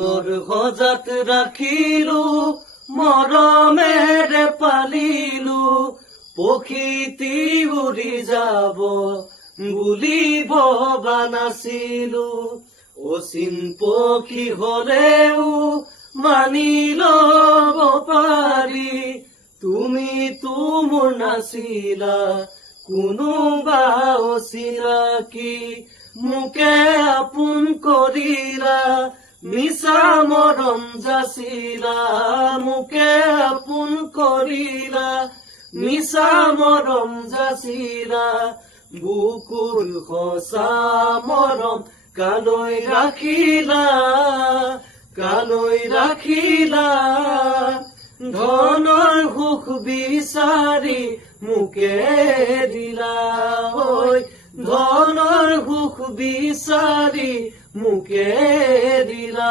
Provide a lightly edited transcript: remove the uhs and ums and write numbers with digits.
ডাঙৰ সজাত ৰাখিলো মৰমেৰে পালিলো প্ৰকৃতি উৰি যাব বুলি ভবা নাছিলো অচিন পক্ষী হলেও মানি লব পাৰি তুমিতো মোৰ নাছিলা কোনোবা অচিনাকি মোকে আপোন কৰিলা মিছা মৰম যাচিলা মোকে আপোন কৰিলা মিছা মৰম যাচিলা বুকুৰ সঁচা মৰম কালৈ ৰাখিলা ধনৰ সুখ বিচাৰি মোকে দিলা ঐ ধনৰ সুখ বিচাৰি মোকে দিলা